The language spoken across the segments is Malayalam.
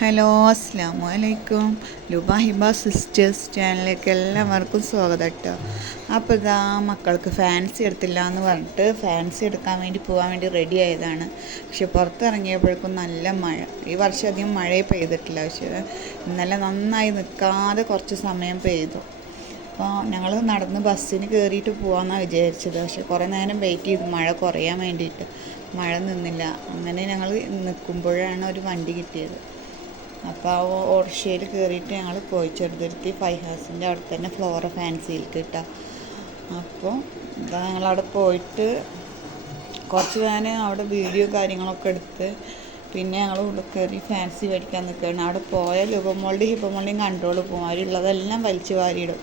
ഹലോ അസ്സാം വലൈക്കും ലുബ ഹിബ സിസ്റ്റേഴ്സ് ചാനലിലേക്ക് എല്ലാവർക്കും സ്വാഗതം കേട്ടോ അപ്പോൾ ഇതാ മക്കൾക്ക് ഫാൻസി എടുത്തില്ല എന്ന് പറഞ്ഞിട്ട് ഫാൻസി എടുക്കാൻ വേണ്ടി പോകാൻ വേണ്ടി റെഡി ആയതാണ്. പക്ഷെ പുറത്തിറങ്ങിയപ്പോഴേക്കും നല്ല മഴ. ഈ വർഷം അധികം മഴയെ പെയ്തിട്ടില്ല. പക്ഷേ ഇന്നലെ നന്നായി നിൽക്കാതെ കുറച്ച് സമയം പെയ്തു. അപ്പോൾ ഞങ്ങൾ നടന്ന് ബസ്സിന് കയറിയിട്ട് പോകാമെന്നാണ് വിചാരിച്ചത്. പക്ഷെ കുറേ നേരം വെയിറ്റ് ചെയ്തു. മഴ കുറയാൻ വേണ്ടിയിട്ട്. മഴ നിന്നില്ല. അങ്ങനെ ഞങ്ങൾ നിൽക്കുമ്പോഴാണ് ഒരു വണ്ടി കിട്ടിയത്. അപ്പോൾ ആ ഓർഷയിൽ കയറിയിട്ട് ഞങ്ങൾ പോയി. ചെറുതുരുത്തി ഫൈഹാസിന്റെ അവിടെ തന്നെ ഫ്ലോറ ഫാൻസിയിൽ കിട്ടുക അപ്പോൾ ഇതാ ഞങ്ങളവിടെ പോയിട്ട് കുറച്ച് നേരം അവിടെ വീഡിയോ കാര്യങ്ങളൊക്കെ എടുത്ത് പിന്നെ ഞങ്ങൾ ഉള്ളിൽ കയറി ഫാൻസി മേടിക്കാൻ നിൽക്കുകയാണ് അവിടെ പോയ ലുബമോളുടെയും ഹിപ്പമോളുടെയും കൺട്രോൾ പോകും അവരുള്ളതെല്ലാം വലിച്ചു വാരിയിടും.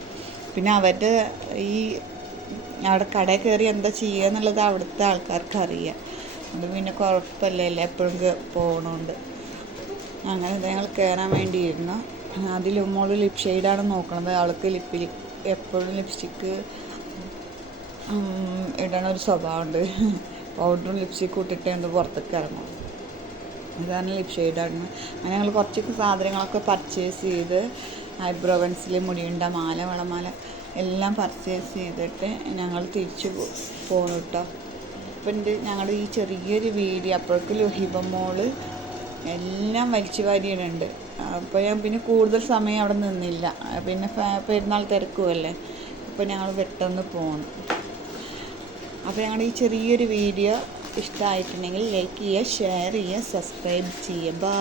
പിന്നെ അവരുടെ ഈ അവിടെ കടയിൽ കയറി എന്താ ചെയ്യുക എന്നുള്ളത് അവിടുത്തെ ആൾക്കാർക്ക് അറിയാം. അത് പിന്നെ കുഴപ്പമില്ലല്ലോ എപ്പോഴും പോകണോണ്ട് അങ്ങനെ ഞങ്ങൾ കയറാൻ വേണ്ടിയിരുന്നു. അതിൽ മോൾ ലിപ് ഷെയ്ഡാണ് നോക്കുന്നത് അവൾക്ക് ലിപ്പിൽ എപ്പോഴും ലിപ്സ്റ്റിക്ക് ഇടണ ഒരു സ്വഭാവമുണ്ട്. പൗഡറും ലിപ്സ്റ്റിക്കും ഇട്ടിട്ട് എന്ത് പുറത്തേക്ക് ഇറങ്ങും. അതാണ് ലിപ് ഷെയ്ഡാണ് അങ്ങനെ ഞങ്ങൾ കുറച്ച് സാധനങ്ങളൊക്കെ പർച്ചേസ് ചെയ്ത് ഐബ്രോ പെൻസിൽ മുടിയുണ്ട മാല വളമാല എല്ലാം പർച്ചേസ് ചെയ്തിട്ട് ഞങ്ങൾ തിരിച്ചു പോകും കേട്ടോ അപ്പം എന്റെ ഞങ്ങളുടെ ഈ ചെറിയൊരു വീഡിയോ അപ്പോഴേക്കും ലുഹിബ മോൾ എല്ലാം വലിച്ചു വാരിയിടുന്നുണ്ട് അപ്പോൾ ഞാൻ പിന്നെ കൂടുതൽ സമയം അവിടെ നിന്നില്ല. പിന്നെ പെരുന്നാൾ തിരക്കുമല്ലേ അപ്പോൾ ഞങ്ങൾ പെട്ടെന്ന് പോന്നു. അപ്പോൾ ഞങ്ങളുടെ ഈ ചെറിയൊരു വീഡിയോ ഇഷ്ടമായിട്ടുണ്ടെങ്കിൽ ലൈക്ക് ചെയ്യുക ഷെയർ ചെയ്യുക സബ്സ്ക്രൈബ് ചെയ്യുക. ബൈ